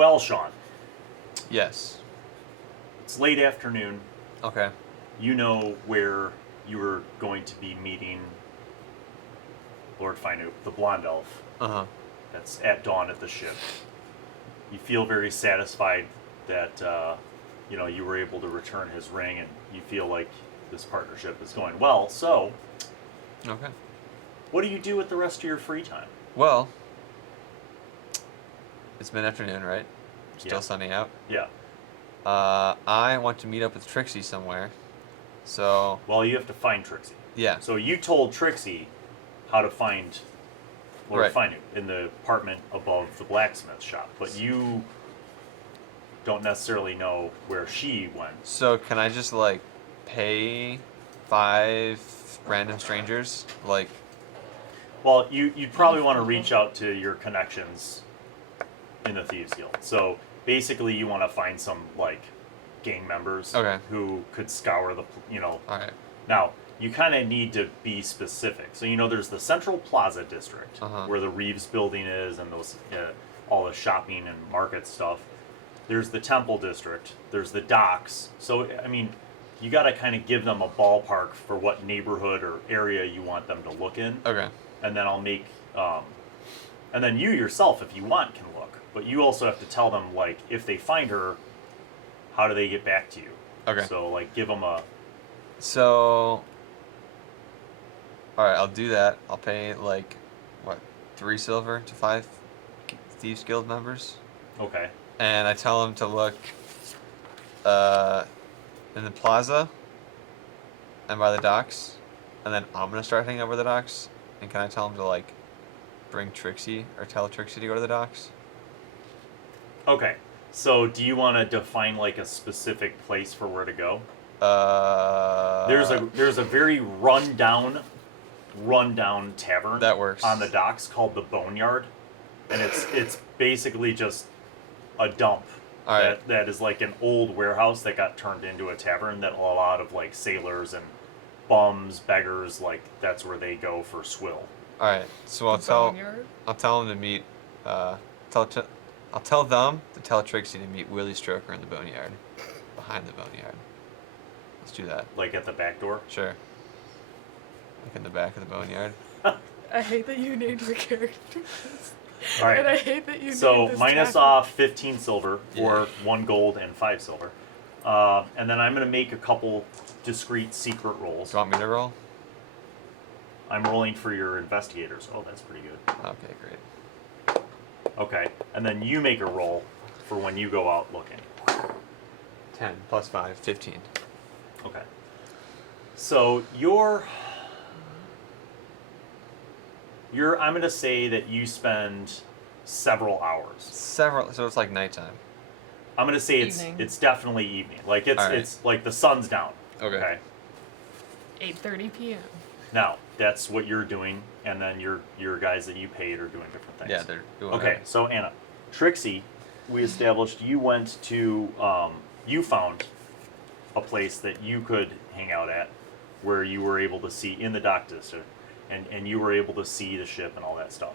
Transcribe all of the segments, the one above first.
Well, Sean, Yes. it's late afternoon. Okay. You know where you were going to be meeting Lord Finu, the blonde elf. Uh-huh. That's at dawn at the ship. You feel very satisfied that you were able to return his ring, and you feel like this partnership is going well. So, Okay. what do you do with the rest of your free time? Well, it's mid-afternoon, right? Still Yeah. sunny out. Yeah. I want to meet up with Trixie somewhere. So, Well, you have to find Trixie. yeah. So you told Trixie how to find Lord Right. Finu in the apartment above the blacksmith shop, but you don't necessarily know where she went. So, can I just, like, pay 5 random strangers? Like, Well, you'd probably want to reach out to your connections in the Thieves Guild. So basically, you want to find some like gang members Okay. who could scour the alright. Now you kind of need to be specific. So there's the Central Plaza district Uh-huh. where the Reeves building is and those all the shopping and market stuff. There's the Temple district. There's the docks. So you got to kind of give them a ballpark for what neighborhood or area you want them to look in. Okay. And then I'll make, and then you yourself, if you want, can look. But you also have to tell them, like, if they find her, how do they get back to you? Okay. So, like, give them a. So, alright, I'll do that. I'll pay, like, 3 silver to 5 Thieves Guild members? Okay. And I tell them to look in the plaza and by the docks. And then I'm going to start hanging over the docks. And can I tell them to, like, bring Trixie or tell Trixie to go to the docks? Okay. So, do you want to define, like, a specific place for where to go? There's a very rundown tavern That works. on the docks called the Boneyard. And it's basically just a dump. All right. That is like an old warehouse that got turned into a tavern that a lot of like sailors and bums, beggars, like that's where they go for swill. All right. So I'll tell them to meet. I'll tell them to tell Trixie to meet Willie Stroker in the Boneyard, behind the Boneyard. Let's do that. Like at the back door? Sure. Like in the back of the Boneyard. I hate that you named your characters. All right. And I hate that you So named this minus tactic. off 15 silver for Yeah. 1 gold and 5 silver. And then I'm going to make a couple discrete secret rolls. Do you want me to roll? I'm rolling for your investigators. Oh, that's pretty good. Okay, great. Okay. And then you make a roll for when you go out looking. 10 plus 5, 15. Okay. So I'm going to say that you spend several hours. So it's like nighttime. I'm going to say Evening. it's definitely evening. Like All right. it's like the sun's down. Okay. 8:30 p.m. Now, that's what you're doing, and then your guys that you paid are doing different things. Yeah, they're doing Okay, so Anna, Trixie, we established you went to you found a place that you could hang out at where you were able to see in the dock district and you were able to see the ship and all that stuff.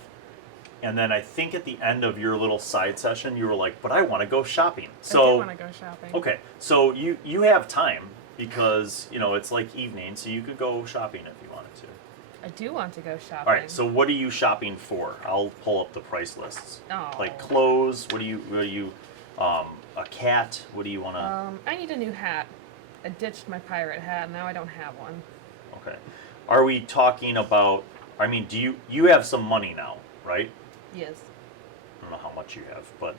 And then I think at the end of your little side session you were like, but I want to go shopping. I So do want to go shopping. okay, so you have time because it's like evening, so you could go shopping if you wanted to. I do want to go shopping. All right, so what are you shopping for? I'll pull up the price lists. Oh. Like clothes. What do you? A cat. What do you want to? I need a new hat. I ditched my pirate hat. Now I don't have one. Okay. Are we talking about? I mean, do you have some money now, right? Yes. I don't know how much you have, but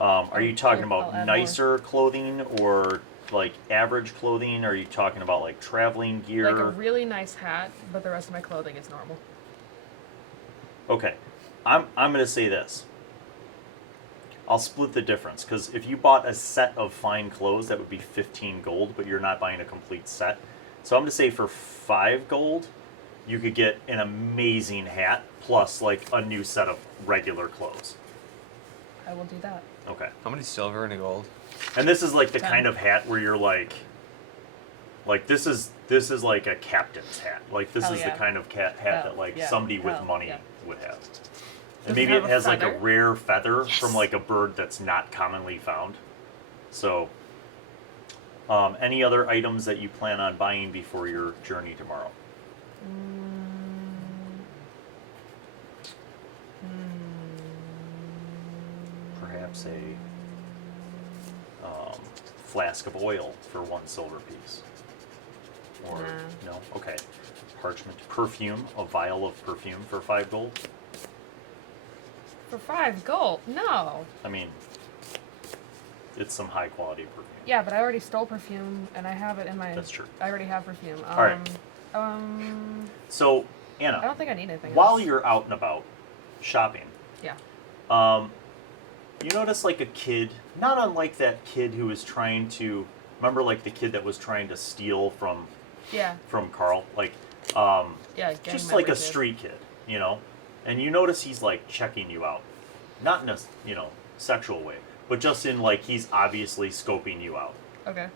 are you talking I'll about add nicer clothing or like average clothing? Are you talking about like traveling gear? Like a really nice hat, but the rest of my clothing is normal. Okay, I'm gonna say this. I'll split the difference because if you bought a set of fine clothes, that would be 15 gold, but you're not buying a complete set. So I'm gonna say for 5 gold, you could get an amazing hat plus like a new set of regular clothes. I will do that. Okay, How many silver and a gold? and this is like the 10. kind of hat where you're like this is like a captain's hat. Like this Hell is yeah. the kind of hat Hell that like yeah. somebody with Hell money yeah. would have. And Does it maybe have it a has like a feather? rare feather Yes. from like a bird that's not commonly found. So, any other items that you plan on buying before your journey tomorrow? Perhaps a flask of oil for 1 silver piece. Or Nah. no? Okay. Parchment perfume, a vial of perfume for 5 gold. For 5 gold? No. I mean, it's some high quality perfume. Yeah, but I already stole perfume, and I have it in my... That's true. I already have perfume. All right. So, I Anna, don't think I need anything while else. you're out and about shopping, Yeah. you notice like a kid, not unlike that kid who was trying to, remember like the kid that was trying to steal from Yeah. Carl, like Yeah, gang just member like a kid. street kid, you know, and you notice he's like checking you out, not in a sexual way, but just in like he's obviously scoping you out. Okay.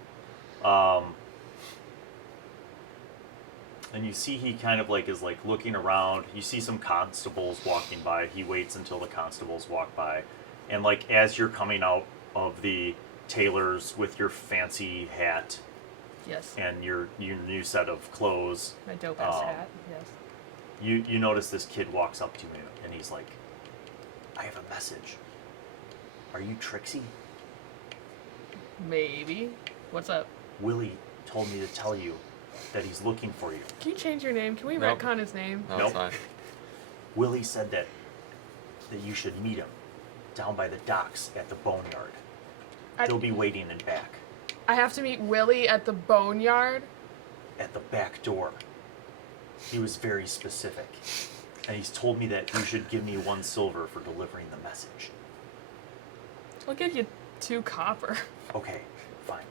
And you see he kind of like is like looking around. You see some constables walking by. He waits until the constables walk by. And like as you're coming out of the tailor's with your fancy hat Yes. and your new set of clothes, My dope-ass hat. Yes. you notice this kid walks up to you and he's like, I have a message. Are you Trixie? Maybe. What's up? Willie told me to tell you that he's looking for you. Can you change your name? Can we Nope. retcon his name? No, Nope. it's fine. Willie said that you should meet him down by the docks at the boneyard. He'll be waiting in back, I have to meet Willie at the boneyard? at the back door. He was very specific. And he's told me that you should give me 1 silver for delivering the message. I'll give you 2 copper. Okay, fine.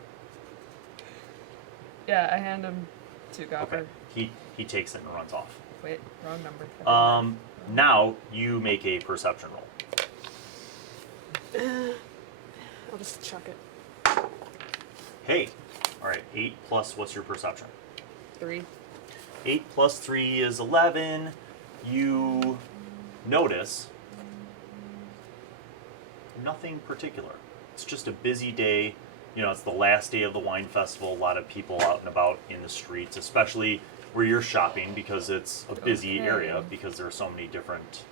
Yeah, I hand him 2 copper. Okay. He takes it and runs off. Wait, wrong number. Now you make a perception roll. I'll just chuck it. Hey. All right, 8 plus what's your perception? 3. 8 plus 3 is 11. You notice nothing particular. It's just a busy day. It's the last day of the wine festival. A lot of people out and about in the streets, especially where you're shopping because it's a busy Okay. area because there are so many different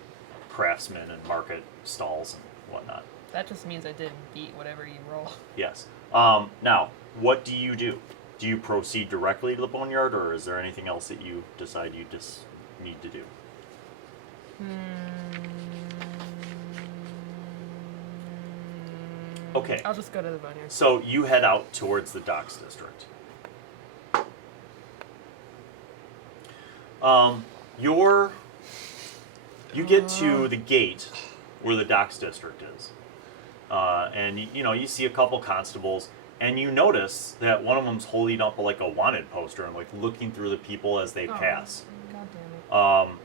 craftsmen and market stalls and whatnot. That just means I didn't beat whatever you roll. Yes. Now, what do you do? Do you proceed directly to the boneyard, or is there anything else that you decide you just need to do? Okay. I'll just go to the boneyard. So you head out towards the docks district. You get to the gate where the docks district is, and you see a couple constables, and you notice that one of them's holding up like a wanted poster and like looking through the people as they pass. God damn it.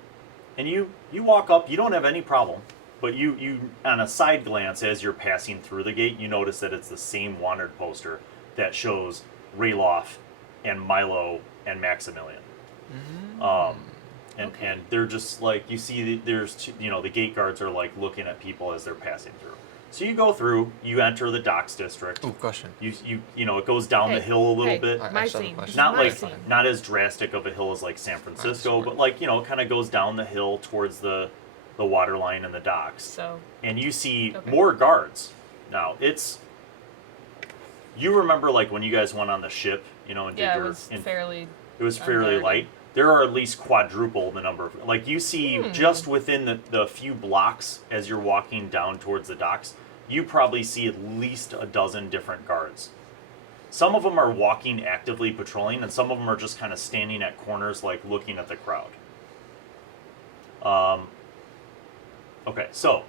And you walk up, you don't have any problem, but you on a side glance as you're passing through the gate, you notice that it's the same wanted poster that shows Rayloff and Milo and Maximilian. And they're just like, you see there's two, the gate guards are like looking at people as they're passing through. So you go through, you enter the docks district. Ooh, question. It goes down the Hey, hill a little hey. bit. Alright, My I just have a scene. question. Not My like scene. not as drastic of a hill as like San Francisco, Alright, but like it kind of goes down the hill towards the water line and the docks. So, And you see Okay. more guards. Now you remember like when you guys went on the ship, and did yeah, it your was fairly... it was fairly unguarded. light. There are at least quadruple the number of, like you see just within the few blocks as you're walking down towards the docks, you probably see at least a dozen different guards. Some of them are walking actively patrolling, and some of them are just kind of standing at corners like looking at the crowd. Okay, so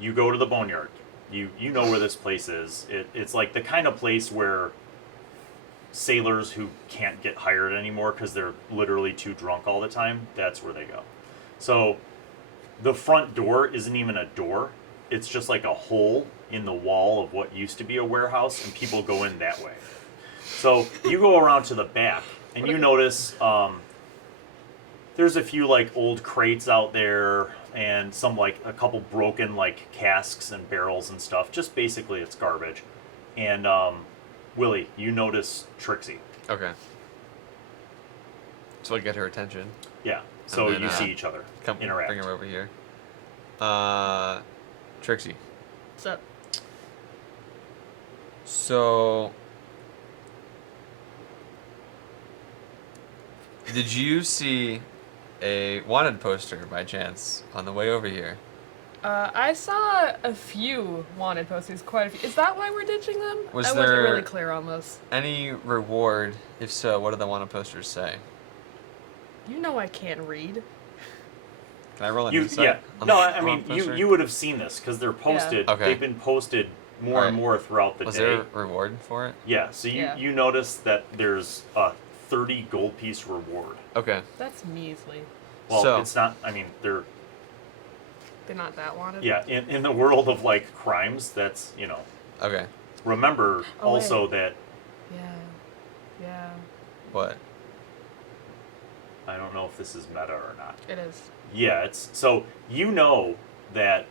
you go to the boneyard. You know where this place is. It's like the kind of place where sailors who can't get hired anymore because they're literally too drunk all the time, that's where they go. So the front door isn't even a door. It's just like a hole in the wall of what used to be a warehouse, and people go in that way. So you go around to the back, and you notice there's a few like old crates out there and some like a couple broken like casks and barrels and stuff. Just basically it's garbage. And Willie, you notice Trixie. Okay. So I get her attention. Yeah. So then, you see each other. Come interact. bring her over here. Trixie. What's up? So, did you see a wanted poster by chance on the way over here? I saw a few wanted posters, quite a few. Is that why we're ditching them? Was I wasn't there- really clear on this. Any reward? If so, what do the wanted posters say? You know I can't read. Can I roll an You, insight? yeah. on No, the I mean, wanted poster? you would have seen this because they're posted. Okay. They've been posted more and Right. more throughout the Was day. there a reward for it? Yeah, so Yeah. you notice that there's a 30 gold piece reward. Okay. That's measly. Well, So- it's not, I mean, they're, They're not that wanted. yeah, in the world of like crimes, that's, Okay. remember Oh, also wait. that, Yeah. Yeah. What? I don't know if this is meta or not. It is. Yeah, it's, so you know that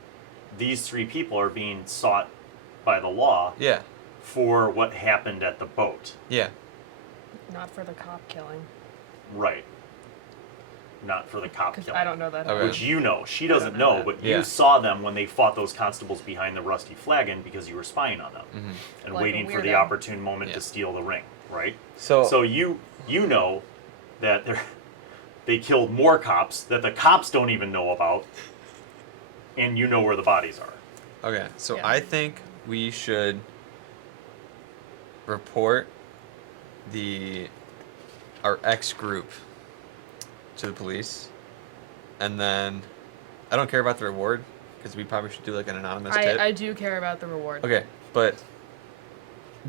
these three people are being sought by the law Yeah. for what happened at the boat. Yeah. Not for the cop killing. Right. Not for the cop Because killing. I don't know that. Okay. Which you know. She doesn't know know, that. but Yeah. you saw them when they fought those constables behind the rusty flagon because you were spying on them Mm-hmm. and Like a waiting for the weirdo. opportune moment Yeah. to steal the ring, right? So. So you know that they killed more cops that the cops don't even know about, and you know where the bodies are. Okay. So Yeah. I think we should report our X group to the police, and then I don't care about the reward because we probably should do like an anonymous tip. I do care about the reward. Okay, but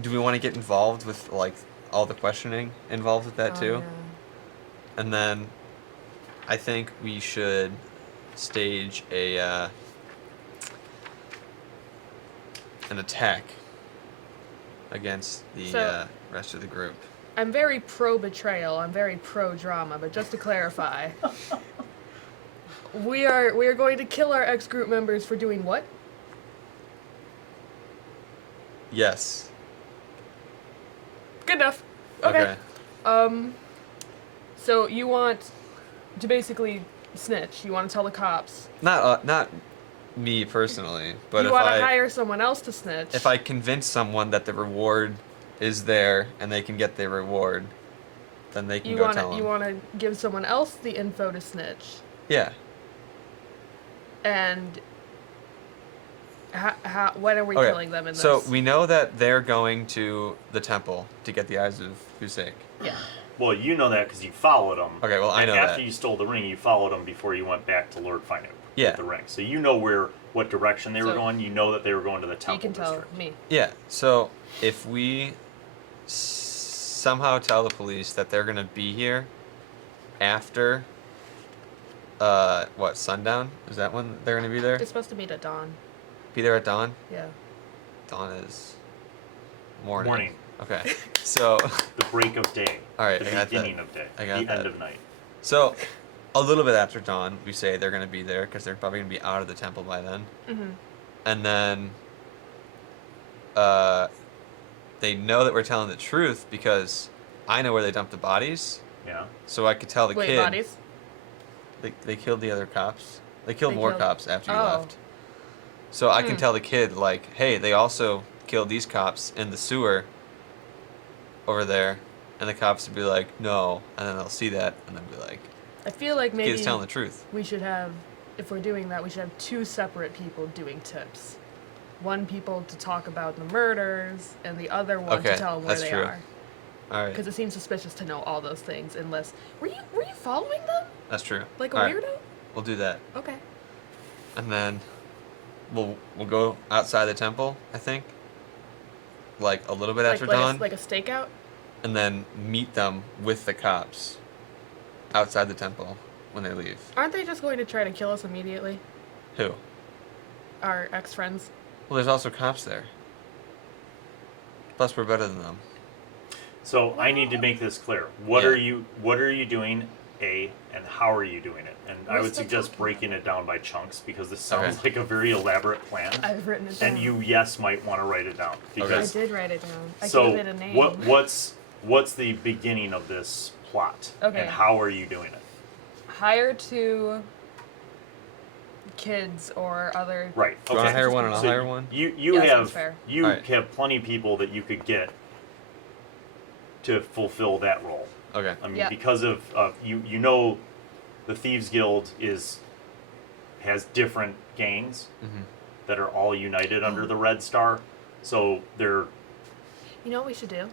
do we want to get involved with like all the questioning involved with that Oh, too? yeah. And then I think we should stage an attack against the So- rest of the group. I'm very pro betrayal. I'm very pro drama. But just to clarify, we are going to kill our ex group members for doing what? Yes. Good enough. Okay. Okay. So you want to basically snitch? You want to tell the cops? Not me personally, but you if want to I hire someone else to snitch? if I convince someone that the reward is there and they can get their reward, then they can you go want tell to them. you want to give someone else the info to snitch, Yeah. and when are we Okay, killing them in this? so we know that they're going to the temple to get the eyes of Hussein. yeah. Well, you know that because you followed them. Okay, well, I And know after that. you stole the ring, you followed them before you went back to Lord Finup Yeah. with the ring. So you know what direction they were So- going. You know that they were going to the You temple can tell district. me. Yeah, so if we somehow tell the police that they're going to be here after, sundown? Is that when they're going to be there? It's supposed to meet at dawn. Be there at dawn? Yeah. Dawn is morning. Morning. Okay, so, The break of day. all right, The I got beginning that. of day. I got the that. end of night. So, a little bit after dawn, we say they're going to be there because they're probably going to be out of the temple by then. Mm-hmm. And then they know that we're telling the truth because I know where they dumped the bodies, Yeah. so I could tell the Wait, kid. bodies? They killed the other cops. They killed more cops after you Oh. left. So I can Hmm. tell the kid, like, hey, they also killed these cops in the sewer over there. And the cops would be like, no. And then they'll see that and then be like, I feel like the maybe kid's telling the truth. we should have, if we're doing that, we should have two separate people doing tips. One people to talk about the murders, and the other one Okay, to tell them where that's they true. are. All right. Because it seems suspicious to know all those things, unless were you following them That's true. like a All right, weirdo? we'll do that. Okay. And then we'll go outside the temple, I think. Like a little bit after dawn. Like a stakeout. And then meet them with the cops outside the temple when they leave. Aren't they just going to try to kill us immediately? Who? Our ex-friends. Well, there's also cops there. Plus, we're better than them. So I need to make this clear. What Yeah. are you doing A, and how are you doing it? And I We're would still suggest talking breaking it down by chunks because this sounds Okay. like a very elaborate plan. I've written it down. And you, yes, might want to write it down I because did write it down. I so gave it a name. what's the beginning of this plot? Okay. And how are you doing it? Hire 2 kids or other. Right. Do you want to hire one and I'll So hire one? You Yeah, sounds have fair. you Alright. have plenty of people that you could get to fulfill that role. Okay. I mean, Yeah. because of you know, the Thieves Guild has different gangs Mm-hmm. that are all united under the Red Star, so they're You know what we should do?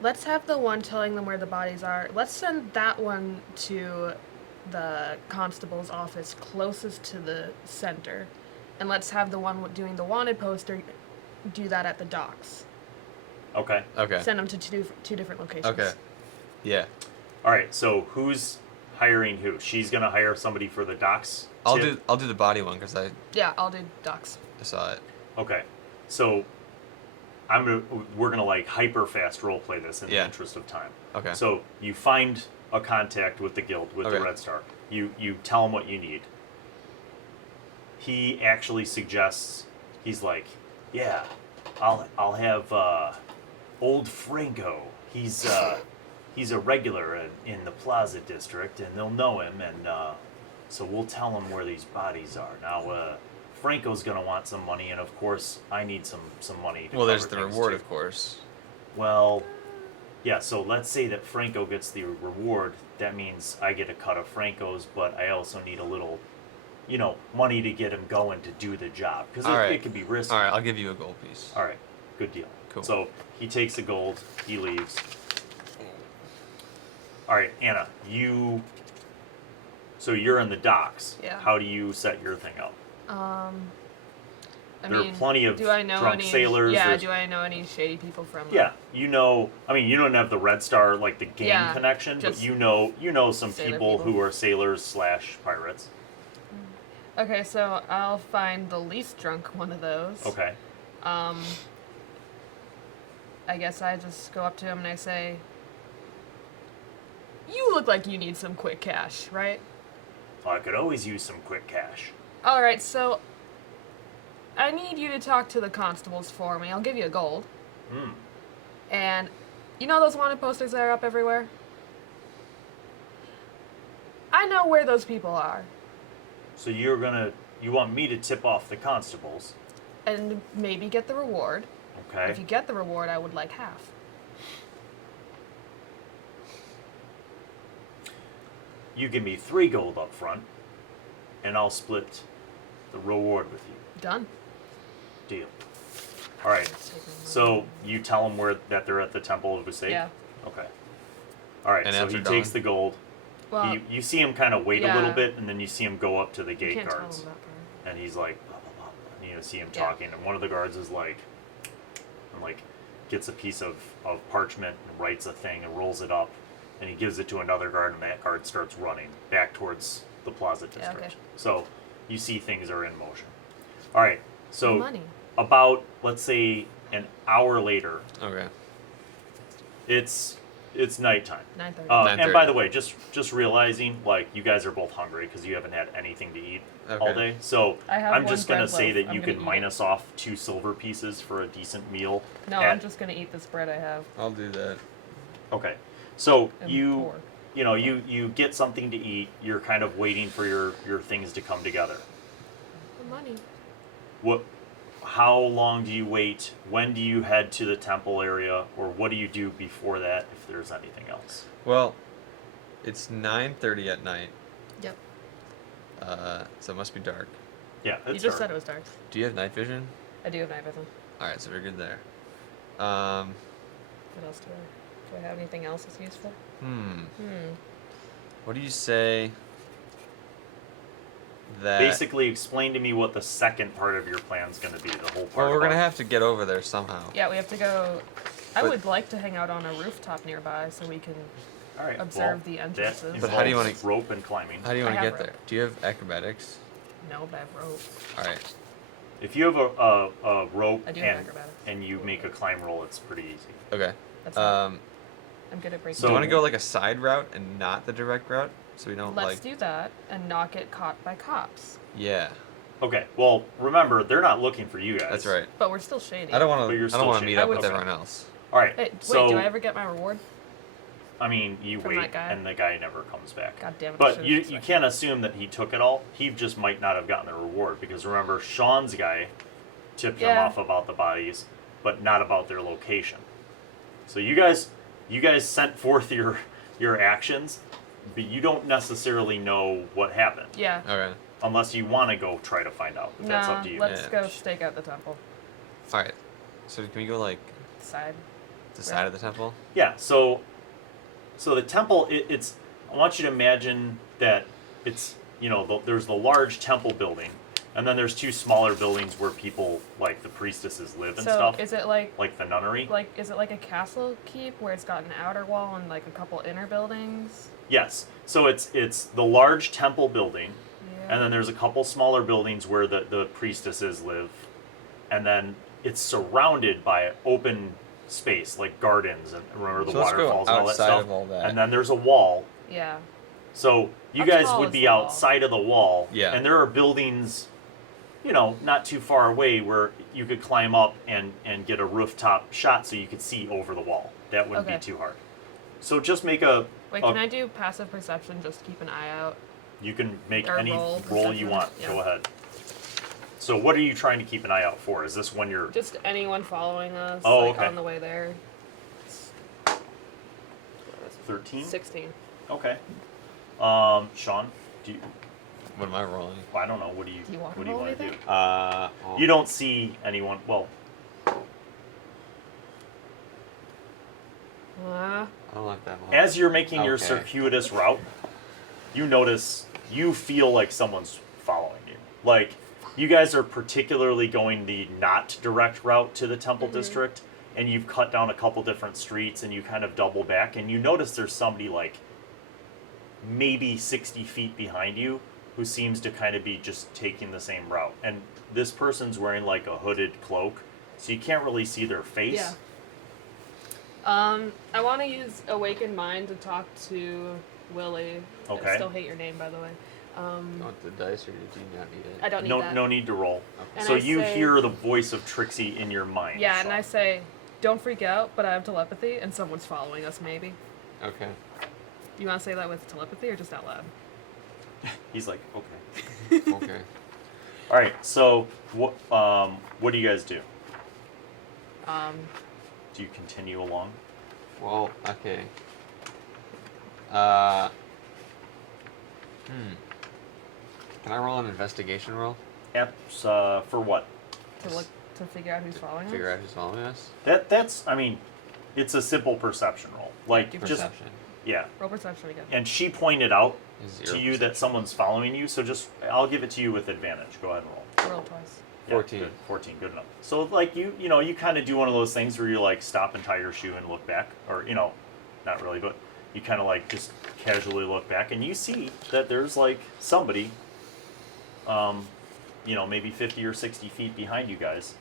Let's have the one telling them where the bodies are. Let's send that one to the constable's office closest to the center. And let's have the one doing the wanted poster do that at the docks. okay. Okay. Send them to two different locations. Okay. Yeah. All right. So who's hiring who? She's gonna hire somebody for the docks. I'll tip? do the body one because I Yeah, I'll do docks. saw it. Okay. So we're gonna like hyper fast role play this in the Yeah. interest of time. Okay. So you find a contact with the guild, with the Okay. Red Star. You tell him what you need. He actually suggests, he's like, yeah, I'll have old Franco. He's a regular in the Plaza district, and they'll know him, and so we'll tell him where these bodies are. Now, Franco's gonna want some money, and of course, I need some money. To Well, there's cover the things, reward, too. of course. Well, yeah, so let's say that Franco gets the reward. That means I get a cut of Franco's, but I also need a little, money to get him going to do the job. Because Alright. it can be risky. All right, I'll give you a gold piece. All right, good deal. Cool. So he takes the gold, he leaves. All right, Anna, so you're in the docks. Yeah. How do you set your thing up? I There are mean, plenty of do I know drunk any, sailors, Yeah, there's- do I know any shady people from Yeah, you don't have the Red Star, like the gang Yeah, connection, but just you know some sailor people people. who are sailors / pirates. Okay, so I'll find the least drunk one of those. Okay. I guess I just go up to him and I say, "You look like you need some quick cash, right?" I could always use some quick cash. Alright, so I need you to talk to the constables for me. I'll give you a gold. Hmm. And you know those wanted posters that are up everywhere? I know where those people are. So you want me to tip off the constables, And maybe get the reward. okay? If you get the reward, I would like half. You give me 3 gold up front, and I'll split the reward with you. Done. Deal. All right. So you tell them that they're at the Temple of Visay? Yeah. Okay. All right. And So after he takes dawn? the gold. Well, You see him kind of wait a yeah. little bit, and then you see him go up to the you gate can't tell guards, them that part. and he's like, blah, blah, blah. And, see him Yeah. talking, and one of the guards is like, gets a piece of parchment and writes a thing and rolls it up, and he gives it to another guard, and that guard starts running back towards the Plaza Yeah, district. okay. So you see things are in motion. All right. So Money. about, let's say, an hour later, Okay. it's nighttime. 9:30. And 9:30. by the way, just realizing, you guys are both hungry because you haven't had anything to eat all Okay. day. So I have I'm one just gonna bread say loaf. that I'm you gonna can eat minus off 2 silver pieces for a decent meal. No, I'm just gonna eat this bread I have. I'll do that. Okay. So And you pork. you get something to eat. You're kind of waiting for your things to come together. The money. How long do you wait? When do you head to the temple area, or what do you do before that if there's anything else? Well, it's 9:30 at night, Yep. so it must be dark. Yeah, You it's just dark. said it was dark. Do you have night vision? I do have night vision. All right, so we're good there. What else do I have anything else that's useful? What do you say that? Basically, explain to me what the second part of your plan's going to be. The whole part. Well, we're gonna about- have to get over there somehow. Yeah, we have to go. I But- would like to hang out on a rooftop nearby so we can. All right, observe the that entrances. But how do you involves wanna- rope and climbing? How do you I want to have get there? rope. Do you have acrobatics? No, but I have rope. All right. If you have a rope I do have and acrobatics. you make a climb roll, it's pretty easy. Okay. That's not, I'm good at breaking. So- Do you want to go like a side route and not the direct route? so we don't Let's do that and not get caught by cops. Yeah, Okay. Well, remember they're not looking for you guys. that's right. But we're still shady. I don't But want you're to. I still don't want to shady. meet up I would with say- everyone else. All right. Hey, so wait, do I ever get my reward? I mean, you From wait, that guy? and the guy never comes back. God damn it. I But should've you just checked. can't assume that he took it all. He just might not have gotten the reward because remember, Sean's guy tipped him Yeah. off about the bodies, but not about their location. So you guys sent forth your actions, but you don't necessarily know what happened Yeah. Okay. unless you want to go try to find out. But that's up to you. Let's Yeah. go stake out the temple. All right. So can we go like Side. the side of the temple? Yeah, so the temple, it's. I want you to imagine that it's there's the large temple building, and then there's two smaller buildings where people like the priestesses live and So stuff, is it like the nunnery. is it like a castle keep where it's got an outer wall and like a couple inner buildings? Yes, so it's the large temple building, Yeah. and then there's a couple smaller buildings where the priestesses live, and then it's surrounded by open space like gardens and remember the So let's go waterfalls and all that outside stuff. of all that. And then there's a wall. Yeah. So you How guys tall would is be the wall? outside of the wall, Yeah. and there are buildings, not too far away where you could climb up and get a rooftop shot so you could see over the wall. That wouldn't Okay. be too hard. So just make a. Wait, can I do passive perception just to keep an eye out? You can make Or any roll roll you perception? want. Yeah. Go ahead. So what are you trying to keep an eye out for? Is this when you're? Just anyone following us Oh, like okay. on the way there. 13? 16. Okay. Sean, do you? What am I rolling? I don't know. What do you? Do you want what to do you roll want to do? anything? Oh. You don't see anyone. Well, I don't like that one. as you're making your Okay. circuitous route, you feel like someone's following you. Like, you guys are particularly going the not direct route to the Temple District, and you've cut down a couple different streets, and you kind of double back, and you notice there's somebody like maybe 60 feet behind you who seems to kind of be just taking the same route. And this person's wearing like a hooded cloak, so you can't really see their face. Yeah. I want to use Awakened Mind to talk to Willie. Okay. I still hate your name, by the way. You want the dice, or do you not need it? I don't need No, that. no need to roll. And So I you say- hear the voice of Trixie in your mind. Yeah, Sean. and I say, don't freak out, but I have telepathy, and someone's following us, maybe. Okay. You want to say that with telepathy or just out loud? He's like, okay. Okay. All right. So what do you guys do? Do you continue along? Well, okay. Can I roll an investigation roll? For what? To figure out who's following Figure us? out who's following us? That's. I mean, it's a simple perception roll. Like do just Perception. yeah. Roll perception again. And she pointed out Is to zero you that perception. someone's following you. So just I'll give it to you with advantage. Go ahead and roll. Roll twice. Yeah, 14. good. 14, good enough. So like you kind of do one of those things where you like stop and tie your shoe and look back, or not really, but you kind of like just casually look back and you see that there's like somebody, maybe 50 or 60 feet behind you guys,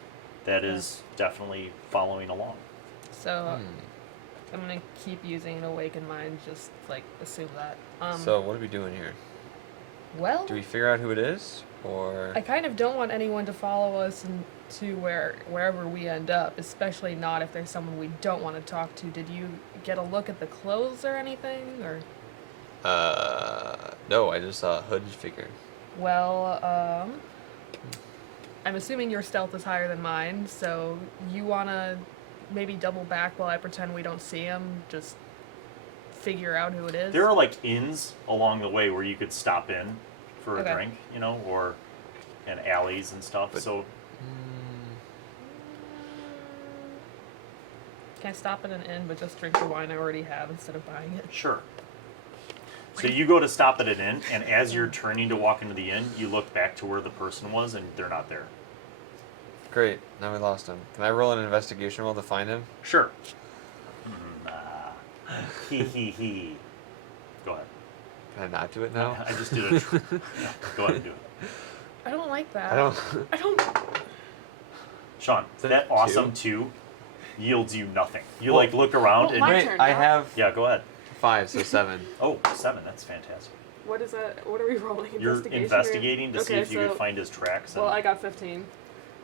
that is definitely following along. So I'm gonna keep using an Awakened Mind. Just like assume that. So what are we doing here? Well, Do we figure out who it is, or I kind of don't want anyone to follow us to wherever we end up, especially not if there's someone we don't want to talk to. Did you get a look at the clothes or anything, or? no? I just saw a hooded figure. Well, I'm assuming your stealth is higher than mine, so you wanna maybe double back while I pretend we don't see him, just figure out who it is? There are like inns along the way where you could stop in for a Okay. drink, or and alleys and stuff. But- So Can I stop at an inn but just drink the wine I already have instead of buying it? sure. So you go to stop at an inn, and as you're turning to walk into the inn, you look back to where the person was, and they're not there. Great. Now we lost him. Can I roll an investigation roll to find him? Sure. He. Go ahead. Can I not do it now? I just did it. No, go ahead and do it. I don't like that. I don't. I don't. Sean, Is it that two? awesome 2 yields you nothing. You Well- like look around Well, and my Wait, turn I now. have yeah, go ahead. 5, so 7. Oh, 7. That's fantastic. What is that? What are we rolling? You're Investigation or- investigating to see Okay, if you so- could find his tracks. Well, and- I got 15.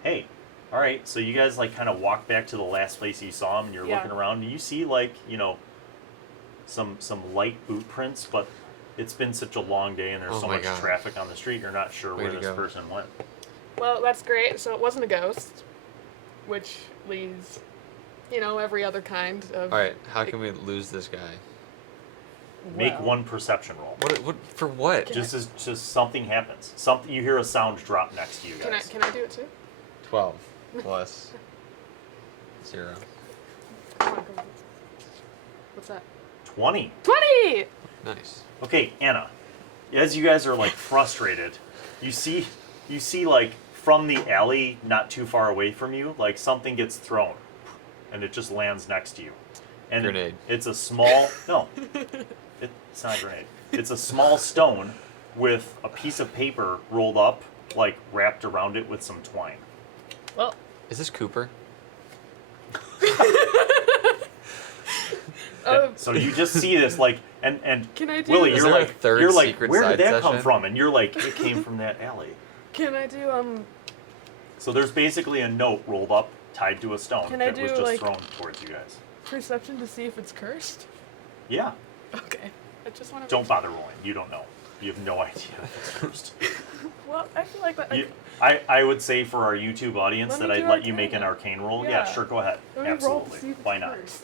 Hey, all right. So you guys like kind of walk back to the last place you saw him, and you're Yeah. looking around, and you see like some light boot prints, but it's been such a long day, and there's Oh so my much God. traffic on the street. You're not sure Way where to this go. person went. Well, that's great. So it wasn't a ghost, which leaves, every other kind of. All right, how can we lose this guy? Make well, one perception roll. What for what? Can Just something happens. Something you hear a sound drop next to you Can I guys. can I do it too? 12 plus 0. Come on, come on. What's that? 20. 20. Nice. Okay, Anna. As you guys are like frustrated, you see like from the alley not too far away from you, like something gets thrown, and it just lands next to you. And Grenade. It's a small no. It's not a grenade. It's a small stone with a piece of paper rolled up, like wrapped around it with some twine. Well, Is this Cooper? So you just see this like and can I do? Willie, Is you're there a like third you're like secret where did side that come session? from? And you're like it came from that alley. Can I do So there's basically a note rolled up tied to a stone Can I that was do, just like- thrown towards you guys. perception to see if it's cursed? Yeah. Okay. I just want to. Don't bother rolling. You don't know. You have no idea if it's cursed. Well, I feel like that. I would say for our YouTube audience Let that me I'd do let you make an Arcana. arcane roll. Yeah, Yeah. sure, go ahead. Let me roll to Absolutely. see if it's Why not? cursed.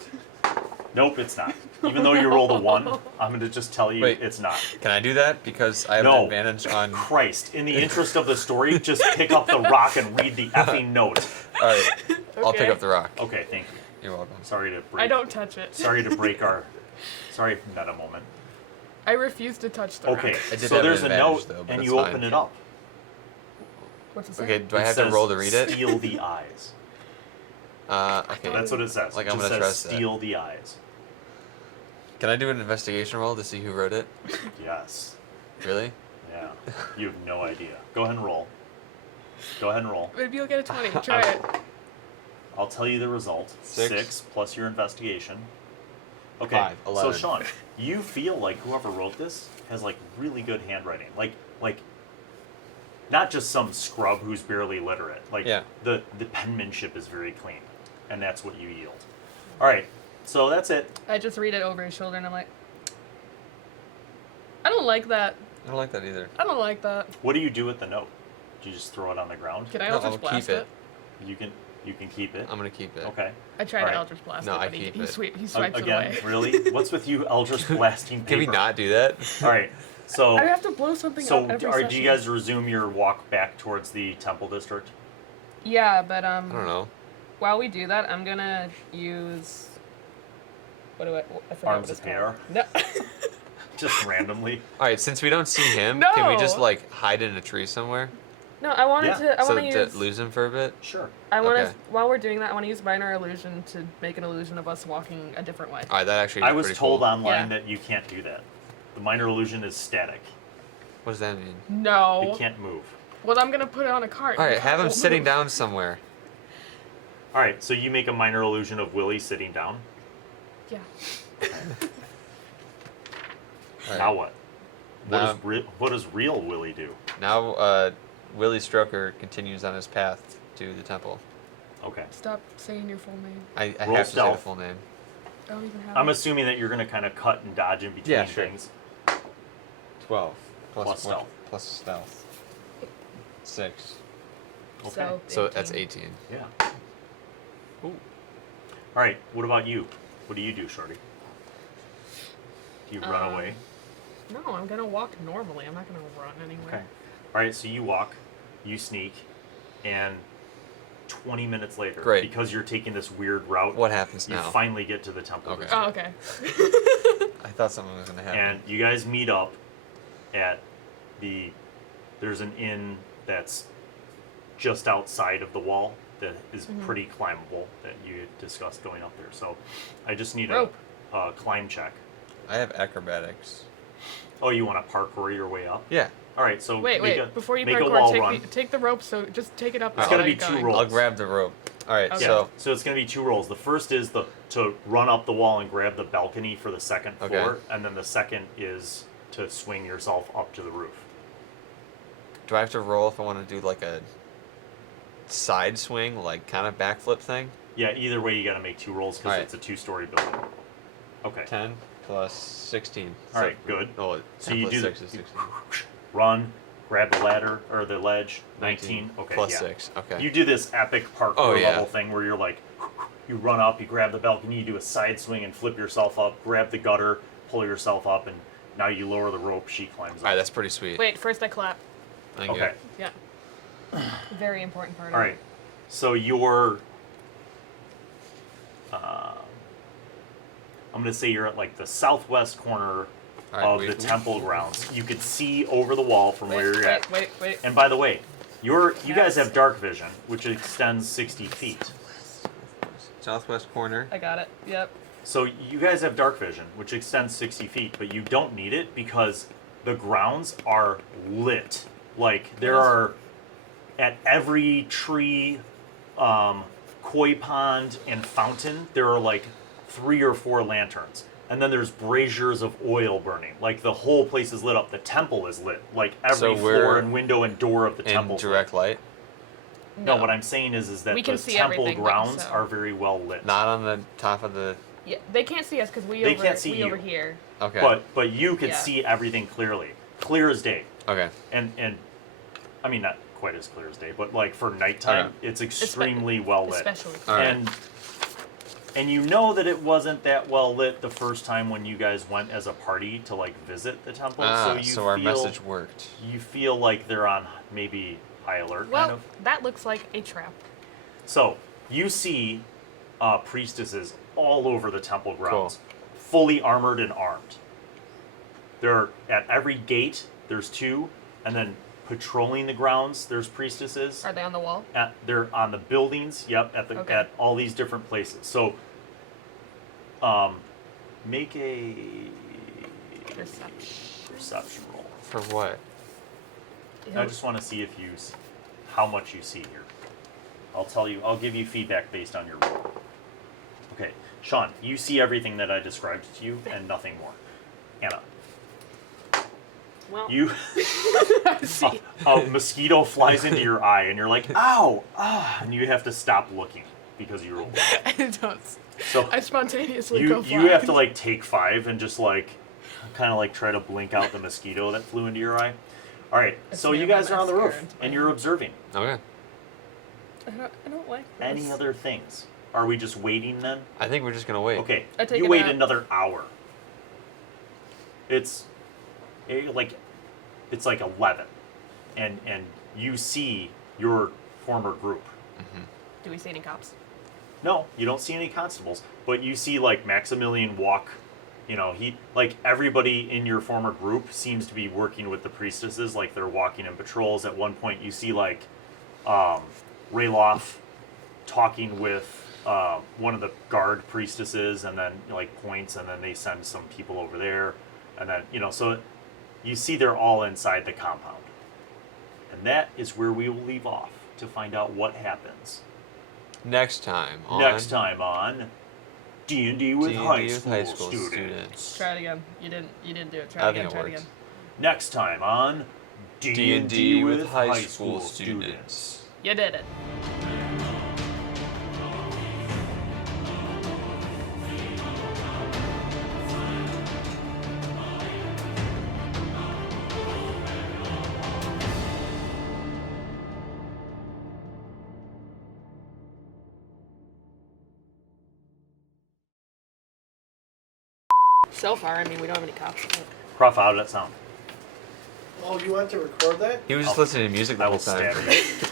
Nope, it's not. Even though you rolled a 1, I'm going to just tell you Wait. it's not. Can I do that? Because I have No. an advantage on. Christ, in the interest of the story, just pick up the rock and read the effing note. All right, I'll pick Okay. up the rock. Okay, thank you. You're welcome. Sorry to break. I don't touch it. Sorry to break our. Sorry, meta moment. I refuse to touch the Okay, rock. I did so have an there's a advantage, note, though, but and it's you fine. open it up. What's it say? Okay, do I It have to says, roll to read it? Steal the eyes. Okay. That's what it says. Like, It I'm just gonna says trust that. steal the eyes. Can I do an investigation roll to see who wrote it? Yes. Really? Yeah. You have no idea. Go ahead and roll. Go ahead and roll. Maybe you'll get a 20. Try it. I'll tell you the result. 6. 6 plus your investigation. Okay. 5, 11. So Sean, you feel like whoever wrote this has like really good handwriting. Like not just some scrub who's barely literate. Like Yeah. the penmanship is very clean. And that's what you yield. Alright. So that's it. I just read it over his shoulder and I'm like, I don't like that. I don't like that either. I don't like that. What do you do with the note? Do you just throw it on the ground? Can I No, Eldritch I'll Blast keep it? it. You can keep it. I'm gonna keep it. Okay. I tried Alright. to Eldritch Blast No, it, I but keep he, it. he swipes it Again, away. really? What's with you Eldritch blasting paper? Can we not do that? Alright. So I have to blow something So, up every do you session. guys resume your walk back towards the temple district? Yeah, but I don't know. while we do that, I'm gonna use. What do I forgot Arms what it's of hair? called. No. Just randomly? All right, since we don't see him, can we just No. like hide in a tree somewhere No, I wanted Yeah. to. I so want to to use. lose him for a bit? Sure. I want to. Okay. While we're doing that, I want to use minor illusion to make an illusion of us walking a different way. All right, that actually. I is was pretty told cool. online Yeah. that you can't do that. The minor illusion is static. What does that mean? No. It can't move. Well, I'm gonna put it on a cart. All right, The have cart him won't sitting move. down somewhere. Alright, so you make a minor illusion of Willie sitting down. Yeah. All Now right. what? Now- What does real Willie do? Now, Willie Stroker continues on his path to the temple. Okay. Stop saying your full name. I Roll have to say the stealth. full name. I don't even have. I'm it. assuming that you're going to kind of cut and dodge in between Yeah, sure. things. 12 Plus what- stealth. plus stealth. 6. Okay. So that's 18. Yeah. Ooh. Alright, what about you? What do you do, Shorty? Do you run away? No, I'm gonna walk normally. I'm not gonna run anywhere. Okay. Alright, so you walk, you sneak, and 20 minutes later, Great. because you're taking this weird route, What happens you now? finally get to the temple. Okay. Oh, district. okay. I thought something was gonna happen. And you guys meet up at there's an inn that's just outside of the wall that is pretty climbable that you had discussed going up there. So I just need Rope. a climb check. I have acrobatics. Oh, you want to parkour your way up? Yeah. All right, so Wait, make wait. Before you make a wall parkour, run. take the rope. So just take it up. It's while gotta be you're 2 going. rolls. I'll grab the rope. All right. Okay. Yeah, So it's going to be 2 rolls. The first is to run up the wall and grab the balcony for the second Okay. floor, and then the second is to swing yourself up to the roof. Do I have to roll if I want to do like a side swing, like kind of backflip thing? Yeah, either way you got to make 2 rolls because Alright. it's a 2-story building. Okay. 10 plus 16. Alright, good. Oh, 10 So you plus do 6 the is 16. run, grab the ladder or the ledge. 19. Okay. Plus yeah. 6. Okay. You do this epic parkour Oh, yeah. level thing where you're like, you run up, you grab the balcony, you do a side swing and flip yourself up, grab the gutter, pull yourself up, and now you lower the rope. She climbs up. Alright, that's pretty sweet. Wait, first I clap. Thank Okay. you. Yeah. Very important part All of right. it. So you're, I'm gonna say you're at like the southwest corner Alright, of wait. the temple grounds. You could see over the wall from where you're at. Wait. And by the way, you guys Yes. have dark vision, which extends 60 feet. Southwest corner. I got it. Yep. So you guys have dark vision, which extends 60 feet, but you don't need it because the grounds are lit. Like there are at every tree, koi pond, and fountain, there are like 3 or 4 lanterns. And then there's braziers of oil burning. Like the whole place is lit up. The temple is lit. Like every So floor we're and window and door of the In temple. direct light. No, what I'm saying is that We the can see temple everything, grounds so- are very well lit. Not on the top of the. Yeah, they can't see us because They can't see you. over here. Okay. But you can Yeah. see everything clearly, clear as day. Okay. And I mean not quite as clear as day, but like for nighttime, Okay. it's extremely well lit. Especially. All right. And you know that it wasn't that well lit the first time when you guys went as a party to like visit the temple. Ah, so you so our feel, message worked. You feel like they're on maybe high alert, Well, kind of. that looks like a trap. So you see priestesses all over the temple grounds, Cool. fully armored and armed. They're at every gate. There's 2, and then patrolling the grounds. There's priestesses. Are they on the wall? They're on the buildings. Yep, Okay. at all these different places. So, make a perception roll. For what? I just want to see if how much you see here. I'll tell you. I'll give you feedback based on your roll. Okay, Sean, you see everything that I described to you and nothing more. Anna, Well, you see. a mosquito flies into your eye and you're like, ow, and you have to stop looking because you rolled. I don't. So I spontaneously you go have to flying. like take 5 and just like kind of like try to blink out the mosquito that flew into your eye. All right, I so you smear my guys are on the roof mascara into and my you're eye. observing. Okay. I don't like this. Any other things? Are we just waiting then? I think we're just gonna wait. Okay, I take you a wait nap. another hour. It's like 11, and you see your former group. Do we see any cops? No, you don't see any constables, but you see like Maximilian walk. You know, he like everybody in your former group seems to be working with the priestesses, like they're walking in patrols. At one point, you see like Rayloff talking with one of the guard priestesses, and then like points, and then they send some people over there, and then so you see they're all inside the compound, and that is where we will leave off to find out what happens Next time on. next time on D&D with, D&D high, with school high school students. Let's try it again. You didn't do it. Try I it again. think it Try it worked. again. Next time on D&D with high school students. You did it. So far, I mean, we don't have any cops. But... Prof, how did that sound? Oh, you want to record that? He was just listening to music the I whole will time. stab you.